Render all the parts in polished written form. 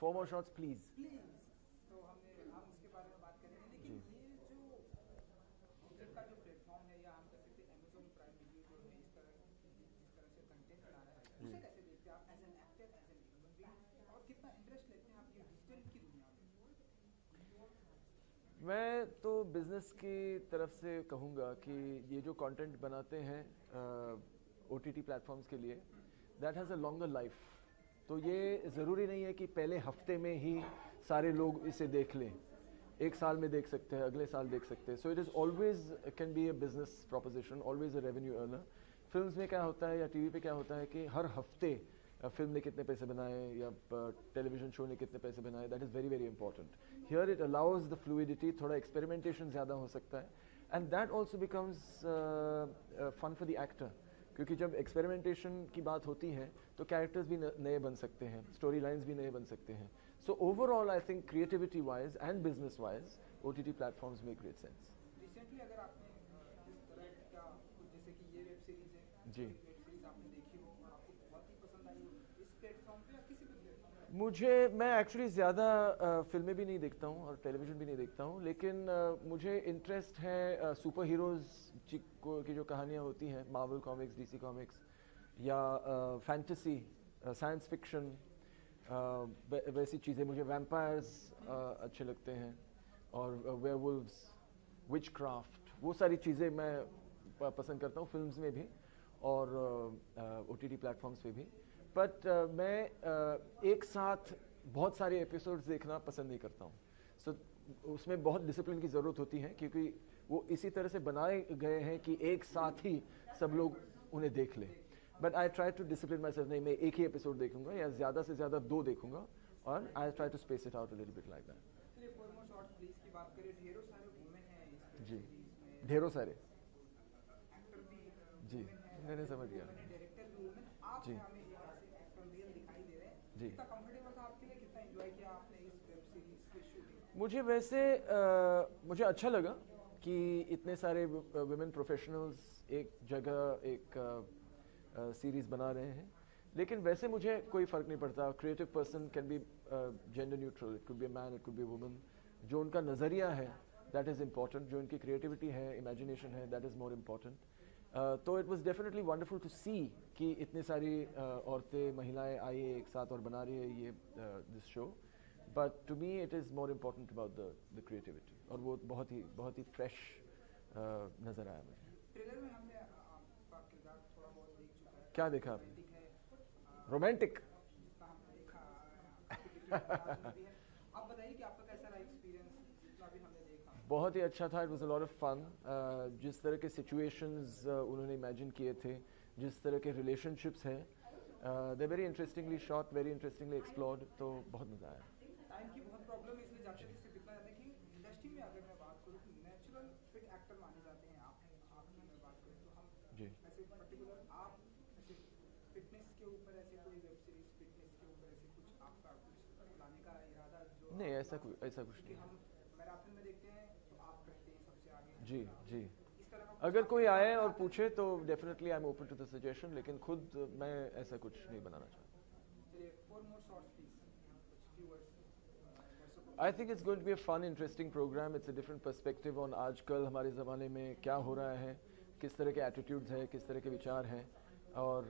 4 more shots please. तो हम उसके बारे में बात करेंगे, लेकिन ये जो यूट्यूब का जो प्लेटफॉर्म है या हम कह सकते हैं अमेज़न प्राइम वीडियो जो है इस तरह से कंटेंट ला रहा है, उसे कैसे देखते हैं आप as an actor, as an human being, और कितना इंटरेस्ट लेते हैं आप ये डिजिटल की दुनिया में? मैं तो बिजनेस की तरफ से कहूँगा कि ये जो कंटेंट बनाते हैं OTT प्लेटफॉर्म्स के लिए, that has a longer life. तो ये ज़रूरी नहीं है कि पहले हफ्ते में ही सारे लोग इसे देख लें. एक साल में देख सकते हैं, अगले साल देख सकते हैं. So it is always can be a business proposition, always a revenue earner. Films में क्या होता है या टीवी पे क्या होता है कि हर हफ्ते फिल्म ने कितने पैसे बनाए या टेलीविजन शो ने कितने पैसे बनाए, that is very very important. Here it allows the fluidity, थोड़ा एक्सपेरिमेंटेशन ज़्यादा हो सकता है. And that also becomes fun for the actor, क्योंकि जब एक्सपेरिमेंटेशन की बात होती है तो कैरेक्टर्स भी नए बन सकते हैं, स्टोरी लाइन्स भी नए बन सकते हैं. So overall I think creativity wise and business wise OTT platforms make great sense. Recently अगर आपने जिस तरह का जैसे कि ये वेब सीरीज है जी, वेब सीरीज आपने देखी हो और आपको बहुत ही पसंद आई हो इस प्लेटफॉर्म पे या किसी भी प्लेटफॉर्म पे? मैं एक्चुअली ज़्यादा फिल्में भी नहीं देखता हूँ और टेलीविज़न भी नहीं देखता हूँ, लेकिन मुझे इंटरेस्ट है सुपर हीरोज़ की जो कहानियाँ होती हैं, मार्वल कॉमिक्स, DC कॉमिक्स, या फैंटेसी, साइंस फिक्शन, वैसी चीज़ें. मुझे वैम्पायर्स अच्छे लगते हैं और वेयरवुल्व्स, विचक्राफ्ट, वो सारी चीज़ें मैं पसंद करता हूँ फिल्म्स में भी और OTT प्लेटफॉर्म्स पे भी. बट मैं एक साथ बहुत सारे एपिसोड्स देखना पसंद नहीं करता हूँ. सो उसमें बहुत डिसिप्लिन की ज़रूरत होती है, क्योंकि वो इसी तरह से बनाए गए हैं कि एक साथ ही सब लोग उन्हें देख लें. But I try to discipline myself. नहीं, मैं एक ही एपिसोड देखूंगा या ज़्यादा से ज़्यादा 2 देखूंगा, और I try to space it out a little bit like that. चलिए फॉर मोर शॉर्ट्स प्लीज की बात करें, ढेरों सारे वुमेन हैं इस जी, सीरीज में, ढेरों सारे. एक्टर भी जी, मैंने समझ गया. डायरेक्टर भी वुमेन, आप जी. हमें ये ऐसे एक्टर रियल दिखाई दे रहे हैं. जी. कितना कंफर्टेबल था आपके लिए, कितना एंजॉय किया आपने इस वेब सीरीज की शूटिंग? मुझे वैसे मुझे अच्छा लगा कि इतने सारे वुमेन प्रोफेशनल्स एक जगह एक सीरीज़ बना रहे हैं. लेकिन वैसे मुझे कोई फ़र्क नहीं पड़ता. Creative person can be gender neutral, it could be a man, it could be a woman. जो उनका नज़रिया है दैट इज़ इम्पॉर्टेंट, जो उनकी क्रिएटिविटी है, इमेजिनेशन है, दैट इज़ मोर इम्पॉर्टेंट. तो it was definitely wonderful to see कि इतने सारी औरतें, महिलाएं आई एक साथ और बना रही है ये this show. But to me it is more important about the creativity, और वो बहुत ही फ्रेश नज़र आया मुझे. ट्रेलर में हमने आपका किरदार थोड़ा बहुत देख चुका है. क्या देखा आपने? रोमांटिक है, रोमांटिक. जितना हमने देखा काफी different अंदाज होती है. आप बताइए कि आपका कैसा रहा एक्सपीरियंस जितना भी हमने देखा? बहुत ही अच्छा था. It was a lot of fun. जिस तरह के सिचुएशंस उन्होंने इमेजिन किए थे, जिस तरह के रिलेशनशिप्स हैं, they very interestingly shot, very interestingly explored. तो बहुत मज़ा आया. टाइम की बहुत प्रॉब्लम है, इसलिए जाते सिर्फ इतना जाता है कि इंडस्ट्री में अगर मैं बात करूँ तो नेचुरल फिट एक्टर माने जाते हैं. आपकी मैं बात करूँ तो हम जी. ऐसे पर्टिकुलर आप ऐसे फिटनेस के ऊपर ऐसे कोई वेब सीरीज फिटनेस के ऊपर ऐसे कुछ आपका कुछ लाने का इरादा जो नहीं, ऐसा कुछ नहीं. हम मैराथन में देखते हैं तो आप रहते हैं सबसे आगे. जी, जी. इस तरह का अगर कोई आए और पूछे तो definitely I am open to the suggestion, लेकिन खुद मैं ऐसा कुछ नहीं बनाना चाहता. चलिए फॉर मोर शॉर्ट्स प्लीज कुछ viewers. I think it's going to be a fun, interesting program. It's a different perspective on आजकल हमारे ज़माने में क्या हो रहा है, किस तरह के attitudes हैं, किस तरह के विचार हैं, और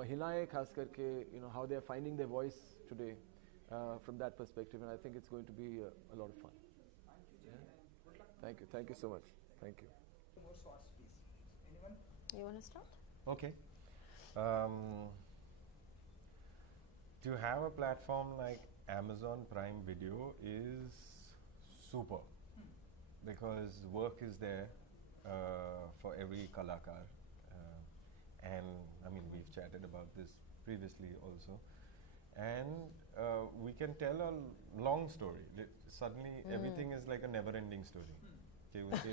महिलाएं खास करके how they are finding their voice today from that perspective, and I think it's going to be a lot of fun. Thank you so much. Thank you. More shorts please. Anyone? You want to start? Okay. To have a platform like Amazon Prime Video is super, because work is there for every kalakar, and I mean we've chatted about this previously also, and we can tell a long story. Suddenly everything is like a never-ending story. Okay, we'll say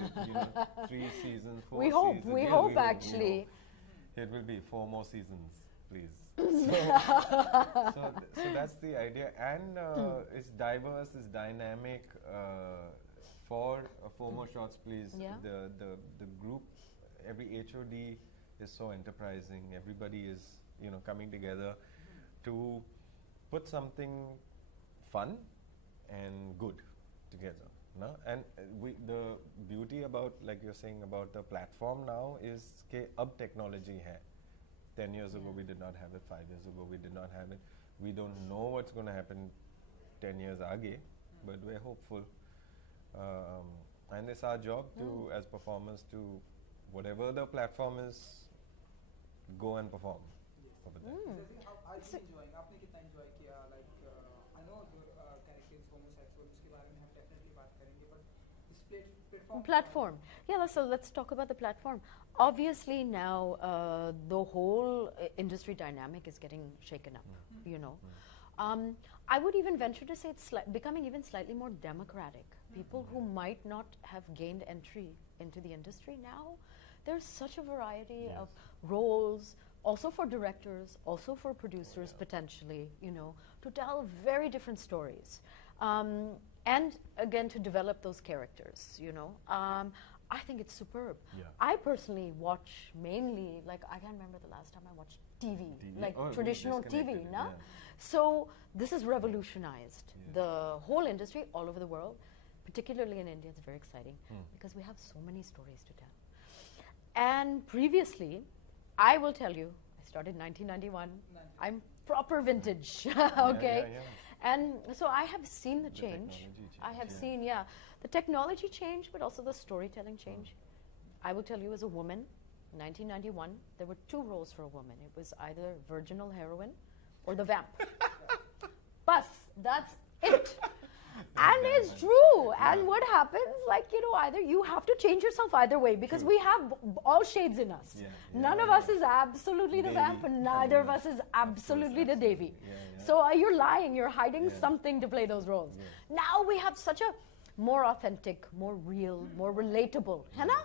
3 seasons, 4 seasons. We hope actually. It will be 4 more seasons, please. So that's the idea, and it's diverse, it's dynamic. For 4 more shots, please. Yeah. The group, every HOD is so enterprising. Everybody is coming together to put something fun and good together. No? And the beauty about, like you're saying, about the platform now is that ab technology hai. 10 years ago we did not have it, 5 years ago we did not have it. We don't know what's going to happen 10 years aage, but we're hopeful. And it's our job to, as performers, to whatever the platform is, go and perform over there. How are you enjoying? आपने कितना enjoy किया? Like I know your character is homosexual, उसके बारे में हम definitely बात करेंगे, but this platform. Yeah, so let's talk about the platform. Obviously now the whole industry dynamic is getting shaken up, you know. I would even venture to say it's becoming even slightly more democratic. People who might not have gained entry into the industry now, there's such a variety of roles, also for directors, also for producers potentially, you know, to tell very different stories. And again, to develop those characters, you know. I think it's superb. Yeah. I personally watch mainly, like I can't remember the last time I watched TV, like traditional TV, no? So this has revolutionized the whole industry all over the world, particularly in India. It's very exciting because we have so many stories to tell. And previously, I will tell you, I started 1991. I'm proper vintage, okay? And so I have seen the change. I have seen, the technology change, but also the storytelling change. I will tell you, as a woman, in 1991, there were 2 roles for a woman. It was either virginal heroine or the vamp. Bas, that's it. And it's true. And what happens, like, you know, either you have to change yourself either way, because we have all shades in us. None of us is absolutely the vamp, and neither of us is absolutely the Devi. So you're lying, you're hiding something to play those roles. Now we have such a more authentic, more real, more relatable, है ना?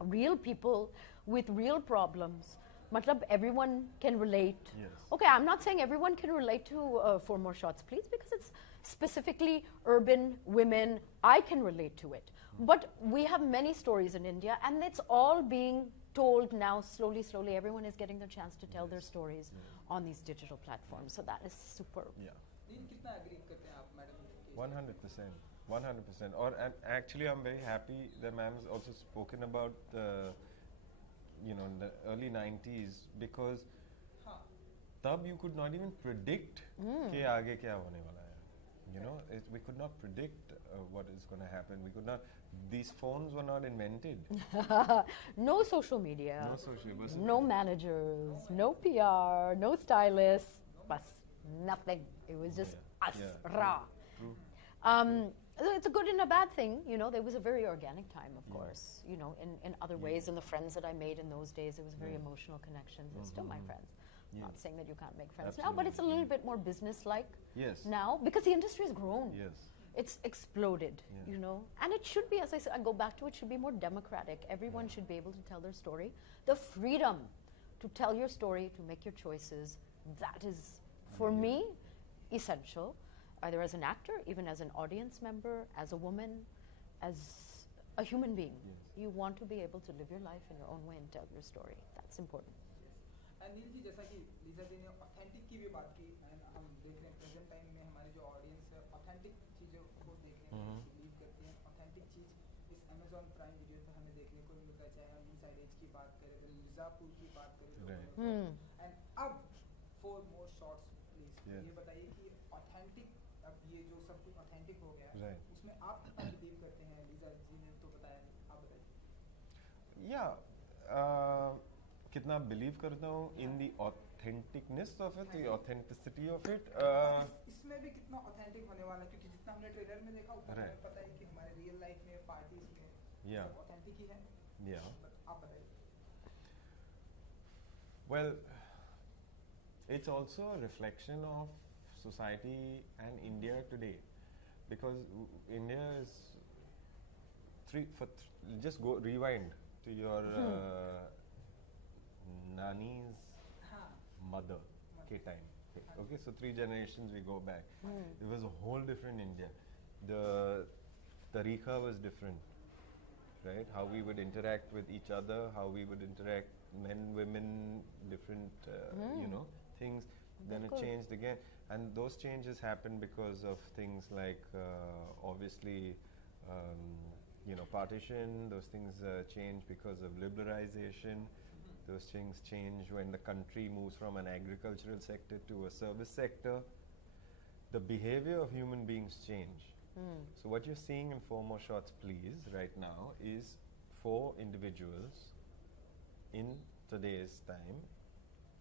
Real people with real problems. Matlab, everyone can relate. Okay, I'm not saying everyone can relate to 4 More Shots, Please, because it's specifically urban women. I can relate to it. But we have many stories in India, and it's all being told now slowly, slowly. Everyone is getting the chance to tell their stories on these digital platforms. So that is superb. 100%. 100%. Or actually, I'm very happy that ma'am has also spoken about the, you know, the early 90s, because tab you could not even predict ke aage kya hone wala hai. You know, we could not predict what is going to happen. We could not. These phones were not invented. No social media. No social media. No managers. No PR. No stylists. Bas, nothing. It was just us, raw. It's a good and a bad thing, you know. There was a very organic time, of course, you know, in other ways. And the friends that I made in those days, it was very emotional connections. They're still my friends. Not saying that you can't make friends now, but it's a little bit more business-like now, because the industry has grown. It's exploded, you know. And it should be, as I said, I go back to it, should be more democratic. Everyone should be able to tell their story. The freedom to tell your story, to make your choices, that is, for me, essential. Either as an actor, even as an audience member, as a woman, as a human being. You want to be able to live your life in your own way and tell your story. That's important. And नील जी, जैसा कि Lisa जी ने authentic की भी बात की, हम देख रहे हैं प्रेजेंट टाइम में हमारे जो ऑडियंस है ऑथेंटिक चीज़ों को देखने में बिलीव करती हैं. ऑथेंटिक चीज़ इस अमेज़ॉन प्राइम वीडियो पे हमें देखने को मिलता है, चाहे हम इनसाइड एज की बात करें, फिर मिर्ज़ापुर की बात करें, एंड अब 4 More Shots Please. ये बताइए कि ऑथेंटिक, अब ये जो सब कुछ ऑथेंटिक हो गया, उसमें आप कितना बिलीव करते हैं? लीजा जी ने तो बताया, आप बताइए. कितना बिलीव करता हूँ in the authenticness of it, the authenticity of it. इसमें भी कितना ऑथेंटिक होने वाला है, क्योंकि जितना हमने ट्रेलर में देखा उतना हमें पता है कि हमारे रियल लाइफ में पार्टीज में सब ऑथेंटिक ही है. आप बताइए. Well, it's also a reflection of society and India today, because India is just go rewind to your Nani's mother ke time. Okay, so 3 generations we go back. It was a whole different India. The tariqa was different, right? How we would interact with each other, how we would interact, men, women, different, you know, things. Then it Bilkul. changed again, and those changes happened because of things like obviously, partition. Those things change because of liberalization. Those things change when the country moves from an agricultural sector to a service sector. The behavior of human beings change. So what you're seeing in 4 More Shots Please right now is 4 individuals in today's time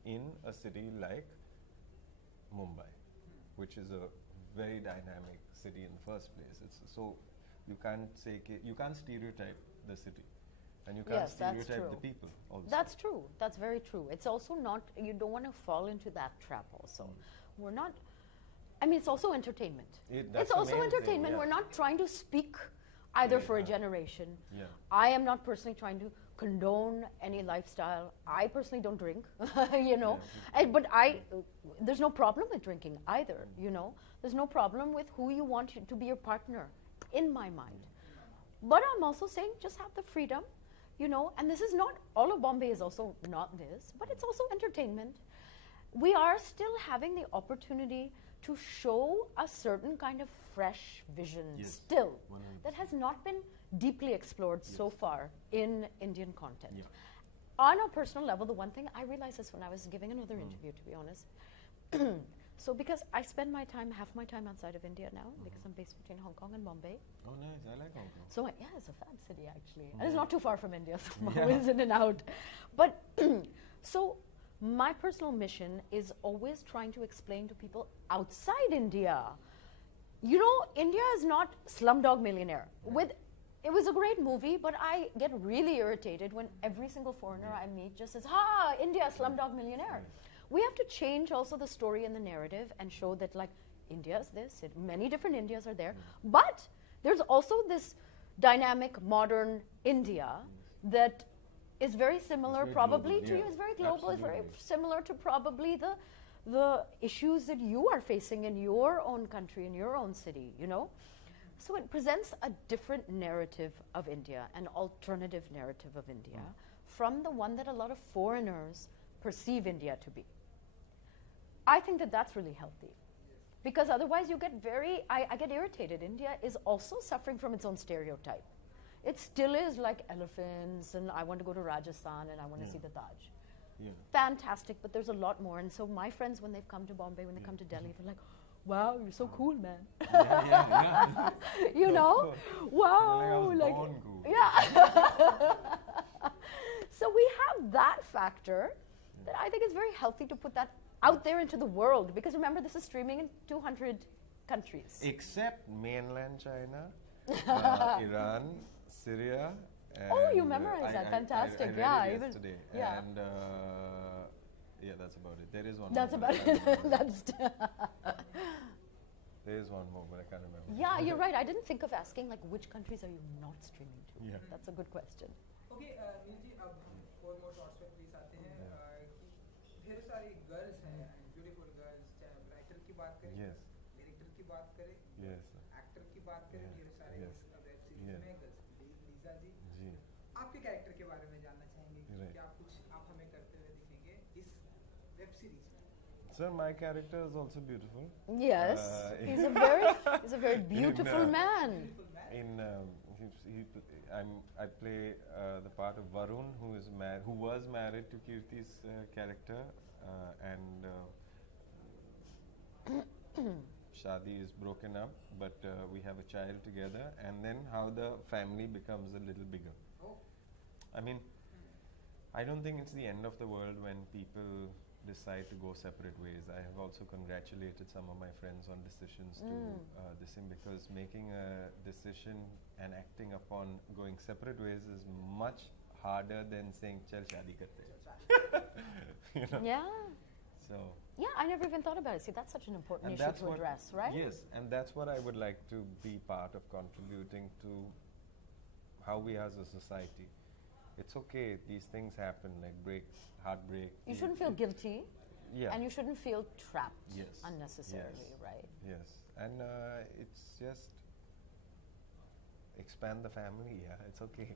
in a city like Mumbai, which is a very dynamic city in the first place. So you can't stereotype the city, and you can't Yes, that's stereotype true. the people also. That's true. That's very true. It's also not, you don't want to fall into that trap also. We're not, I mean, it's also entertainment. That's It's the also main thing, entertainment. yeah. We're not trying to speak either Yeah. for a generation. Yeah. I am not personally trying to condone any lifestyle. I personally don't drink, but there's no problem with drinking either, There's no problem with who you want to be your partner, in my mind. But I'm also saying just have the freedom, and this is not, all of Bombay is also not this, but it's also entertainment. We are still having the opportunity to show a certain kind of fresh vision still 100%. that has not been deeply explored so far in Indian content. Yeah. On a personal level, the one thing I realized this when I was giving another interview, to be honest. So because I spend half my time outside of India now, because I'm based between Hong Kong and Bombay. Oh, nice. I like Hong Kong. So it's a fab city actually, and it's not too far from India, so I'm always in and out. But so my personal mission is always trying to explain to people outside India. India is not Slumdog Millionaire. It was a great movie, but I get really irritated when every single foreigner I meet just says, "Ha, India, Slumdog Millionaire." We have to change also the story and the narrative and show that India's this, many different Indias are there, but there's also this dynamic modern India that is very similar very probably global, to you. yeah. It's very global. It's very Absolutely. similar to probably the issues that you are facing in your own country, in your own city, So it presents a different narrative of India, an alternative narrative of India, from the one that a lot of foreigners perceive India to be. I think that that's really healthy. Because otherwise you get I get irritated. India is also suffering from its own stereotype. It still is like elephants, and I want to go to Rajasthan, and I want to see the Taj. Yeah. Fantastic, but there's a lot more. And so my friends, when they've come to Bombay, when they come to Delhi, they're like, "Wow, you're so cool, man." Wow, Like, I was born cool. So we have that factor that I think is very healthy to put that out there into the world, because remember, this is streaming in 200 countries. Except mainland China, Iran, Syria. And Oh, you memorized that. Fantastic. I read Yeah, it even- yesterday. yeah. And that's about it. There is one. That's more, about but I it. can't remember. That's There is one more, but I can't remember. yeah, you're right. I didn't think of asking which countries are you not streaming to. Yeah. That's a good question. Okay Neel ji अब 4 मोर shots पे please आते हैं ढेर सारी girls हैं beautiful girls चाहे आप writer की बात करें Yes. डायरेक्टर की बात करें Yes. एक्टर की बात करें Yeah. ढेर सारे Yes. इस वेब सीरीज Yeah. में गर्ल्स लीजा जी Gee. आपके कैरेक्टर के बारे में जानना चाहेंगे कि Right. क्या कुछ आप हमें करते हुए दिखेंगे इस वेब सीरीज में Sir, my character is also beautiful. Yes, he's a very beautiful man. I play the part of Varun, who was married to Kirti's character, and Shadi is broken up, but we have a child together, and then how the family becomes a little bigger. Oh. I mean, I don't think it's the end of the world when people decide to go separate ways. I have also congratulated some of my friends on decisions to this thing, because making a decision and acting upon going separate ways is much harder than saying chal shadi karte hain." Yeah. So Yeah, I never even thought about it. See, that's such an important and issue that's to what address, right? Yes, and that's what I would like to be part of, contributing to how we as a society. It's okay, these things happen, like heartbreak. You shouldn't feel guilty, Yeah. and you shouldn't feel trapped Yes. unnecessarily, Yes. right? Yes, and it's just expand the family. Yeah, it's okay.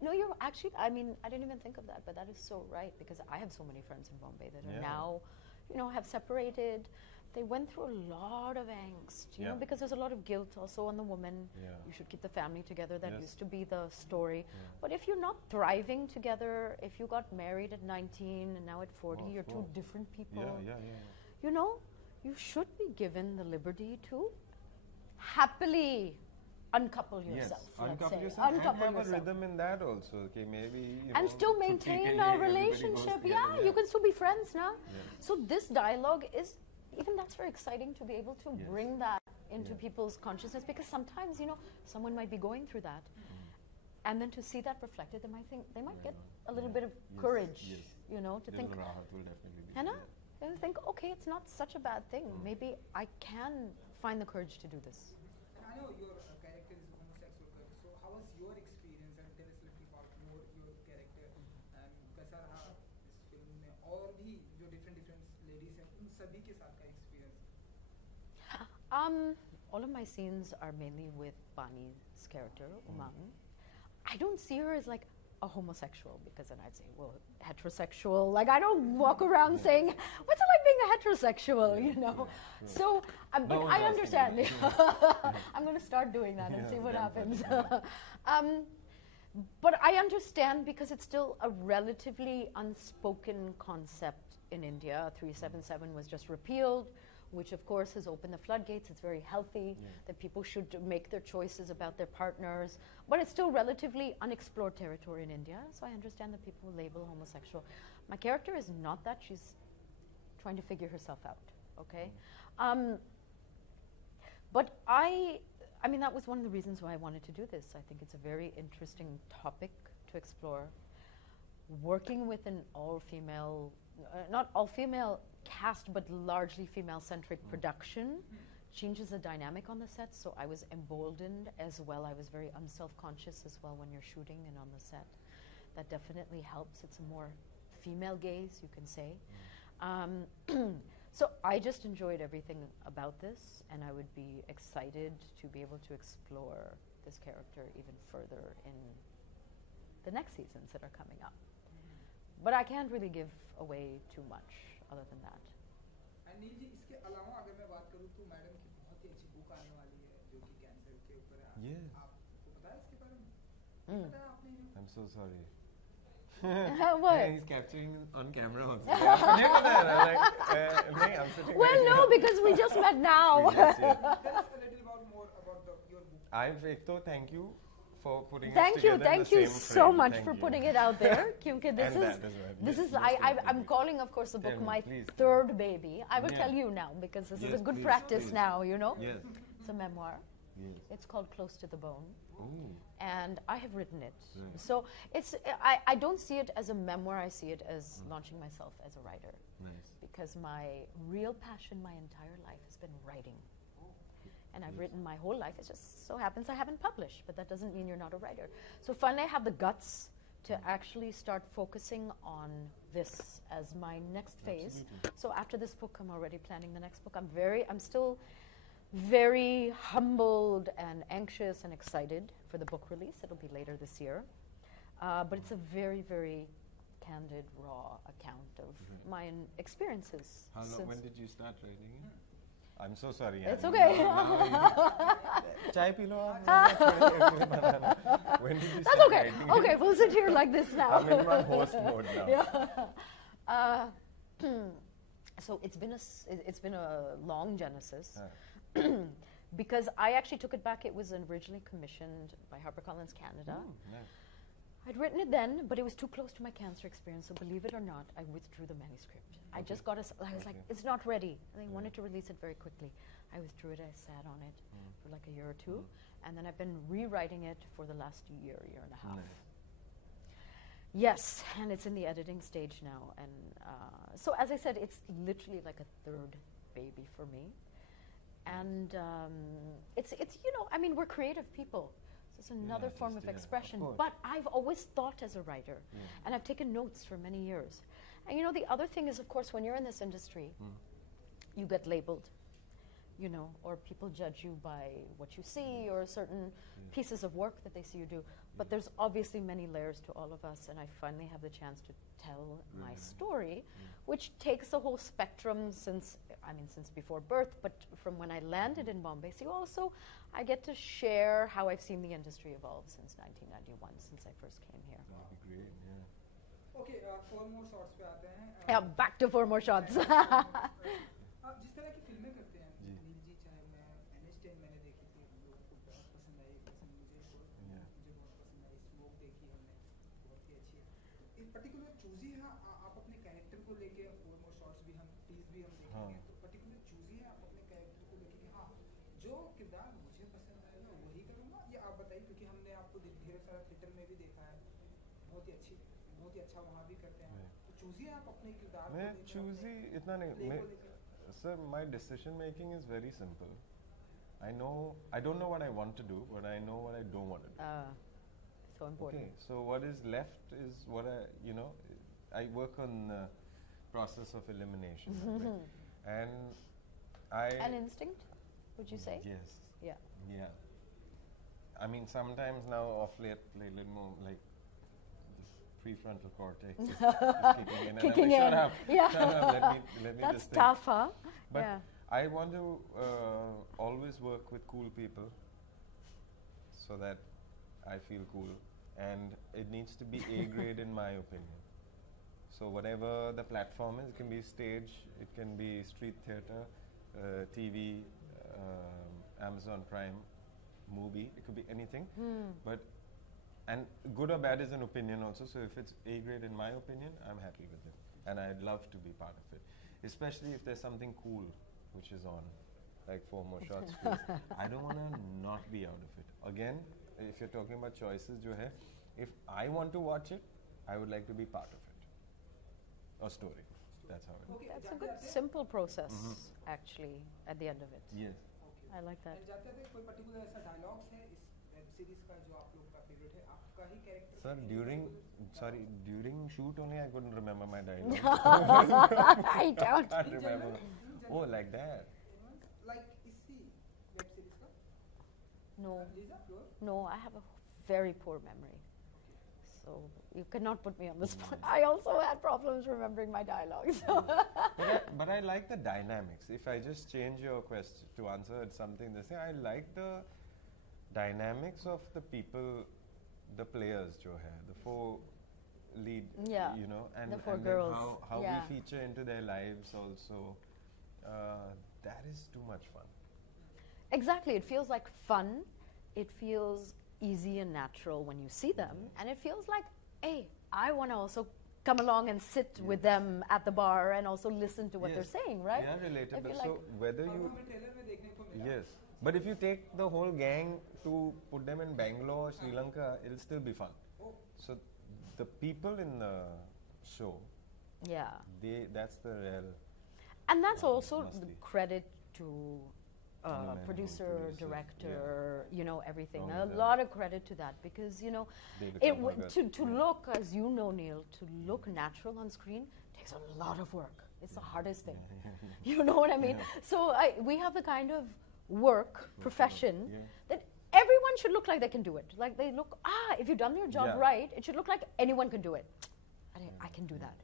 No, you're actually, I mean, I didn't even think of that, but that is so right, because I have so many friends in Bombay that are Yeah. now have separated. They went through a lot of angst, you know, because there's a lot of guilt also on the woman. You should keep the family together. That used to be the story. But if you're not thriving together, if you got married at 19 and now at 40, you're two different people. You know, you should be given the liberty to happily uncouple yourself. Uncouple yourself and have a rhythm in that also. Okay, maybe and still maintain a relationship. You can still be friends now. So this dialogue is, even that's very exciting to be able to bring that into people's consciousness, because sometimes, you know, someone might be going through that. And then to see that reflected, they might get a little bit of courage, you know, to think, Hannah, they think, okay, it's not such a bad thing. Maybe I can find the courage to do this. And I know your character is homosexual, so how was your experience, and tell us a little about more your character, and कैसा रहा इस film में, और भी जो different ladies हैं, उन सभी के साथ का experience? All of my scenes are mainly with Bani's character, Umang. I don't see her as like a homosexual, because then I'd say, well, heterosexual. Like, I don't walk around saying, what's it like being a heterosexual, you know? So, but I understand. I'm going to start doing that and see what happens. But I understand, because it's still a relatively unspoken concept in India. 377 was just repealed, which of course has opened the floodgates. It's very healthy that people should make their choices about their partners, but it's still relatively unexplored territory in India, so I understand that people label homosexual. My character is not that. She's trying to figure herself out, okay? But I mean, that was one of the reasons why I wanted to do this. I think it's a very interesting topic to explore. Working with an all-female, not all-female cast, but largely female-centric production changes the dynamic on the set, so I was emboldened as well. I was very unself-conscious as well when you're shooting and on the set. That definitely helps. It's a more female gaze, you can say. So I just enjoyed everything about this, and I would be excited to be able to explore this character even further in the next seasons that are coming up. But I can't really give away too much other than that. Anil ji, इसके अलावा अगर मैं बात करूँ तो madam की बहुत ही अच्छी बुक आने वाली है जो कि कैंसर के ऊपर है। आपको पता है इसके बारे में? पता है आपने? I'm so sorry. What? He's capturing on camera also. Well, no, because we just met now. Tell us a little more about your book. Thank you for putting thank us you, together thank in the you same so frame. much Thank for you. putting it out there. This is I'm calling, of course, the book my third baby. I will tell you now, because this is a good practice now, you know. It's a memoir. It's called Close to the Bone. And I have written it. So it's I don't see it as a memoir. I see it as launching myself as a writer. Because my real passion my entire life has been writing. And I've written my whole life. It just so happens I haven't published, but that doesn't mean you're not a writer. So finally I have the guts to actually start focusing on this as my next phase. So after this book, I'm already planning the next book. I'm still very humbled and anxious and excited for the book release. It'll be later this year. But it's a very, very candid, raw account of my experiences. When did you start writing it? I'm so sorry. It's okay. Chai pi lo. When did you That's start okay. writing Okay, we'll sit here like this now. I'm in my host mode now. So it's been a long genesis. Because I actually took it back. It was originally commissioned by HarperCollins Canada. I'd written it then, but it was too close to my cancer experience, so believe it or not, I withdrew the manuscript. I just got I was like, it's not ready. And they wanted to release it very quickly. I withdrew it, I sat on it for like a year or two, and then I've been rewriting it for the last year and a half. Yes, and it's in the editing stage now. And so as I said, it's literally like a third baby for me. And it's you know, I mean, we're creative people. So it's another form of expression. But I've always thought as a writer, and I've taken notes for many years. And you know, the other thing is, of course, when you're in this industry, you get labeled. you know, or people judge you by what you see or certain pieces of work that they see you do. But there's obviously many layers to all of us, and I finally have the chance to tell my story, which takes the whole spectrum since before birth, but from when I landed in Bombay. So also, I get to share how I've seen the industry evolve since 1991, since I first came here. That'd be great, yeah. Okay, 4 more shots पे आते हैं. Yeah, back to 4 more shots. जिस तरह की फिल्में करते हैं नील जी, चाहे मैं NH10 मैंने देखी थी, हम लोगों को बहुत पसंद आई, मुझे बहुत पसंद आई. स्मोक देखी हमने, बहुत ही अच्छी है. एक पर्टिकुलर चूजी है आप अपने कैरेक्टर को लेके, 4 मोर शॉट्स भी हम टीज भी हम देखेंगे, तो पर्टिकुलर चूजी है आप अपने कैरेक्टर को लेके कि हाँ जो किरदार मुझे पसंद आएगा वही करूँगा, ये आप बताइए, क्योंकि हमने आपको ढेर सारा थिएटर में भी देखा है, बहुत ही अच्छा वहाँ भी करते हैं. तो चूजी है आप अपने किरदार को मैं लेके, चूजी इतना नहीं, sir, my decision making is very simple. I don't know what I want to do, but I know what I don't want to do. So important. Okay, so what is left is what I work on process of elimination. Right? And An instinct, would you say? Yes. Yeah. Yeah. I mean, sometimes now off late, a little more like the prefrontal cortex is kicking in. Kicking and in. Shut up. Yeah. Shut up. Let me That's just think. tough, huh? But yeah. I want to always work with cool people so that I feel cool, and it needs to be A grade in my opinion. So whatever the platform is, it can be stage, it can be street theater, TV, Amazon Prime, movie, it could be anything. And good or bad is an opinion also, so if it's A grade in my opinion, I'm happy with it. And I'd love to be part of it. Especially if there's something cool which is on, like 4 more shots, please. I don't want to not be out of it. Again, if you're talking about choices, if I want to watch it, I would like to be part of it. Or story. That's how it is. That's a good, simple process, actually, at the end of it. Yes. I like that. जाते थे कोई particular ऐसा dialogues है इस web series का जो आप लोग का फेवरेट है, आपका ही character? Sir, during shoot only I couldn't remember my dialogue. I don't. Can't remember. Oh, like that. Like इसी वेब सीरीज का? No. Lisa, yours? No, I have a very poor memory. So you cannot put me on the spot. I also had problems remembering my dialogues. But I like the dynamics. If I just change your question to answer something the same, I like the dynamics of the people, the players, the 4 lead, you know, and, the 4 and girls. Then how we feature into their lives also. That is too much fun. Exactly. It feels like fun. It feels easy and natural when you see them, and it feels like, hey, I want to also come along and sit with them at the bar and also listen to what they're saying, right? Yeah, relatable. So So whether you but if you take the whole gang to put them in Bangalore or Sri Lanka, it'll still be fun. So the people in the show, that's the real. And that's also must the be. credit to producer, director, you know, everything. A lot of credit to that, because, you know, to look, as you know, Neil, to look natural on screen takes a lot of work. It's the hardest thing. You know what I mean? So we have the kind of work, profession, that everyone should look like they can do it. Like they look, if you've done your job right, it should look like anyone can do it. I can do that.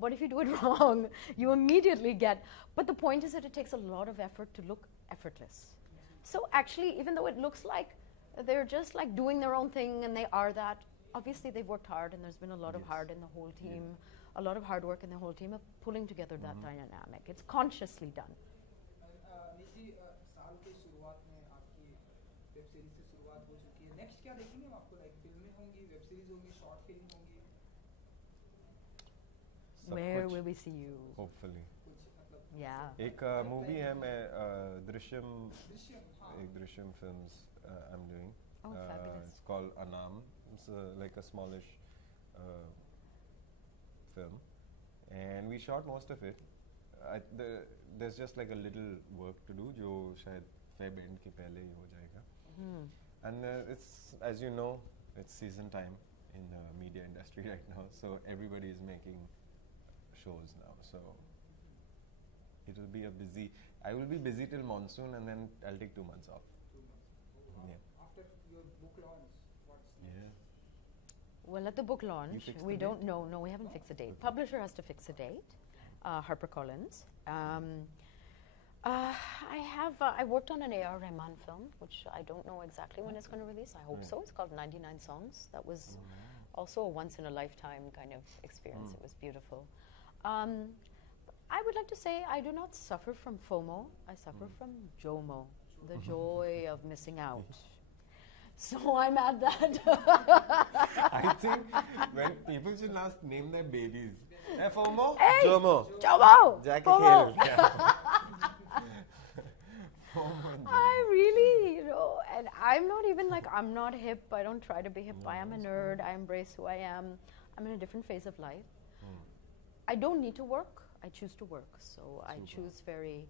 But if you do it wrong, you immediately get. But the point is that it takes a lot of effort to look effortless. So actually, even though it looks like they're just like doing their own thing and they are that, obviously they've worked hard, and there's been a lot of hard in the whole team, a lot of hard work in the whole team of pulling together that dynamic. It's consciously done. निजी साल के शुरुआत में आपकी web series से शुरुआत हो चुकी है. नेक्स्ट क्या देखेंगे हम आपको? लाइक फिल्में होंगी, वेब सीरीज होंगी, शॉर्ट फिल्म होंगी? Where will we see you? Hopefully. Yeah. एक मूवी है, मैं Drishyam films I'm doing. Oh, fabulous. It's called Anam. It's like a smallish film, and we shot most of it. There's just like a little work to do, जो शायद Feb end के पहले ही हो जाएगा. And it's, as you know, it's season time in the media industry right now, so everybody is making shows now. So it'll be a busy. I will be busy till monsoon, and then I'll take 2 months off. 2 months. Oh, wow. Yeah. After your book launch, what's next? Yeah. Well, at the book launch, fixed we the don't know. No, we haven't fixed a date. Publisher has to fix a date. HarperCollins. I worked on an A.R. Rahman film, which I don't know exactly when it's going to release. I hope so. It's called 99 Songs. That was also a once-in-a-lifetime kind of experience. It was beautiful. I would like to say I do not suffer from FOMO. I suffer from JOMO, the joy of missing out. So I'm at that. I think when people should now name their babies. Hey, FOMO? Hey! JOMO. JOMO! Jack FOMO! FOMO. I really, and I'm not even like, I'm not hip. I don't try to be hip. I am a nerd. I embrace who I am. I'm in a different phase of life. I don't need to work. I choose to work. So I choose very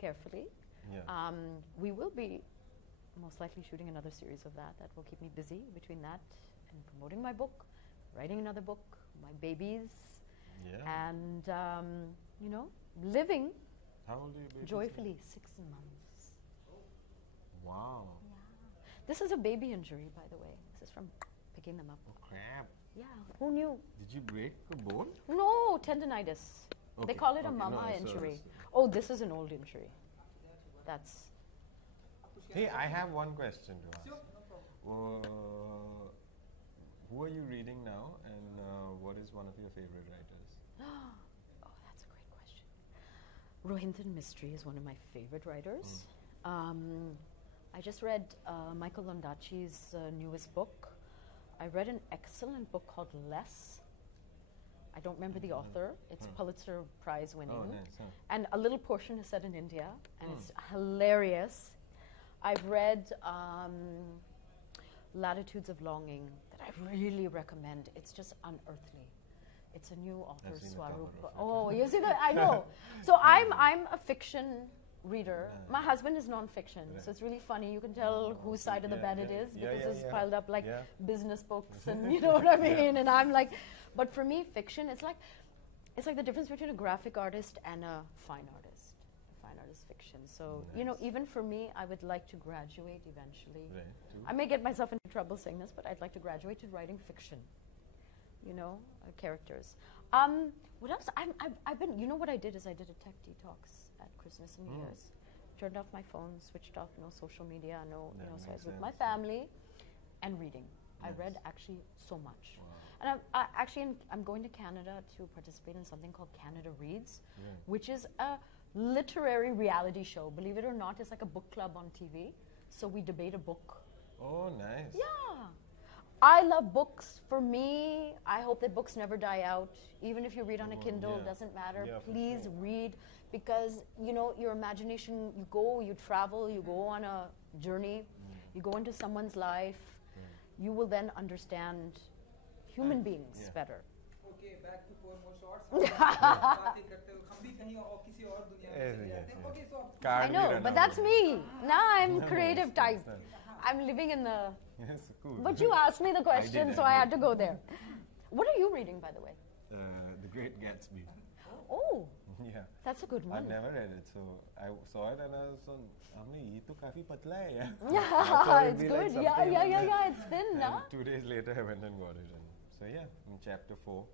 carefully. Yeah. We will be most likely shooting another series of that. That will keep me busy between that and promoting my book, writing another book, my babies, and, living How old are your babies? joyfully 6 months. Wow. This is a baby injury, by the way. This is from picking them up. Oh, crap. Yeah, who knew? Did you break a bone? No, tendinitis. They Okay, call it a okay, mama no, so injury. it's- Oh, this is an old injury. That's. Hey, I have one question to ask. Sure, no problem. Who are you reading now, and what is one of your favorite writers? Oh, that's a great question. Rohinthan Mistry is one of my favorite writers. I just read Michael Ondaatje's newest book. I read an excellent book called Less. I don't remember the author. It's Pulitzer Prize winning. Oh, nice. Huh. And a little portion is set in India, and it's hilarious. I've read Latitudes of Longing that I really recommend. It's just unearthly. It's a new author, I've seen the cover Swaroop. of it. Oh, you see that? I know. So I'm a fiction reader. My husband is nonfiction, so it's really funny. You can tell whose side of the bed it is because it's piled up like business books, and you know what I mean. And I'm like, but for me, fiction it's like the difference between a graphic artist and a fine artist. A fine artist fiction. So even for me, I would like to graduate eventually. Right. I may get myself into trouble saying this, but I'd like to graduate to writing fiction. Characters. What else? I've been. You know what I did is I did a tech detox at Christmas and New Year's. Turned off my phone, switched off no social media, so I was with my family and reading. I read actually so much. And I'm going to Canada to participate in something called Canada Reads, which is a literary reality show. Believe it or not, it's like a book club on TV. So we debate a book. Oh, nice. Yeah. I love books. For me, I hope that books never die out. Even if you read on a Kindle, doesn't matter. Yeah, for Please sure. read, because your imagination, you travel, you go on a journey, you go into someone's life, you will then understand human beings better. Okay, back to 4 more shots. बातें करते हो, हम भी कहीं और किसी और दुनिया में चले जाते हैं. Okay, so I know, but that's me. Now I'm creative type. I'm living in the... Yes, cool. But you asked me the question, did, so I I did. had to go there. What are you reading, by the way? The Great Gatsby. Oh, Yeah. that's a good I've one. never read it, so I saw it and I was on. ये तो काफी पतला है यार. Yeah, it's good. Yeah, it's thin, And nah? 2 days later, I went and got it. And so yeah, in chapter 4,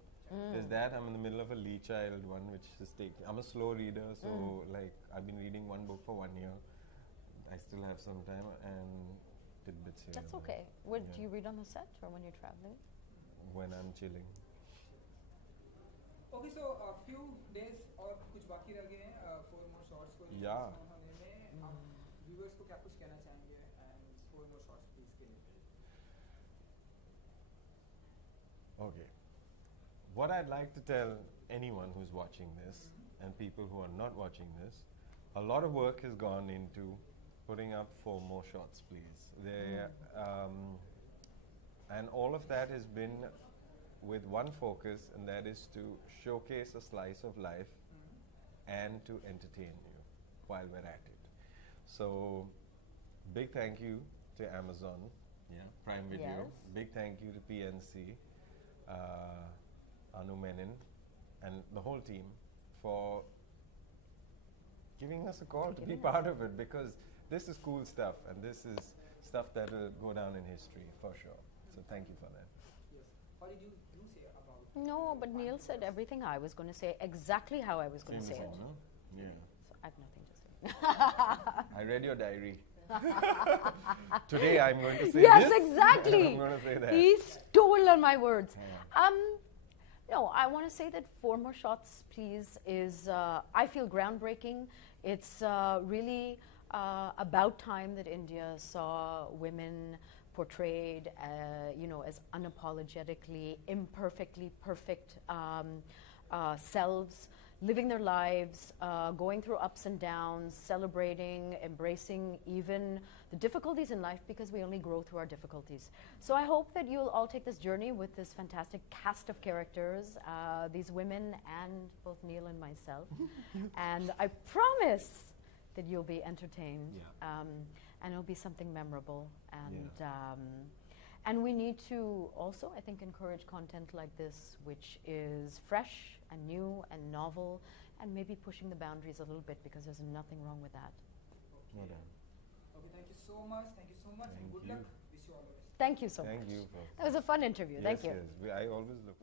there's that. I'm in the middle of a Lee Child one, which is taking. I'm a slow reader, so like I've been reading one book for 1 year. I still have some time and tidbits here. That's and okay. there. What, do you read on the set or when you're traveling? When I'm chilling. Okay, so a few days और कुछ बाकी रह गए हैं 4 more shots को release Yeah. होने में. आप viewers को क्या कुछ कहना चाहेंगे and 4 more shots please के लिए. Okay. What I'd like to tell anyone who's watching this and people who are not watching this, a lot of work has gone into putting up 4 more shots, please. And all of that has been with one focus, and that is to showcase a slice of life and to entertain you while we're at it. So, big thank you to Amazon, Prime Video. Yes. Big thank you to PNC, Anu Menon, and the whole team for giving us a call to be part of it, because this is cool stuff, and this is stuff that will go down in history for sure. So thank you for that. Yes. What did you say about? No, but Neil said everything I was going to say, exactly how I was going to say it. Yeah. So I have nothing to say. I read your diary. Today I'm going to say yes, this. exactly. I'm going to say that. He stole on my words. No, I want to say that Four More Shots, Please is, I feel, groundbreaking. It's really about time that India saw women portrayed, as unapologetically, imperfectly perfect selves, living their lives, going through ups and downs, celebrating, embracing even the difficulties in life, because we only grow through our difficulties. So I hope that you'll all take this journey with this fantastic cast of characters, these women and both Neil and myself. And I promise that you'll be entertained, and it'll be something memorable. And we need to also, I think, encourage content like this, which is fresh and new and novel, and maybe pushing the boundaries a little bit, because there's nothing wrong with that. Well done. Okay, thank you so much. Thank you so much, and good luck. Wish you all the best. Thank you so much. Thank you. That was a fun interview. Thank you. Yes, I always look.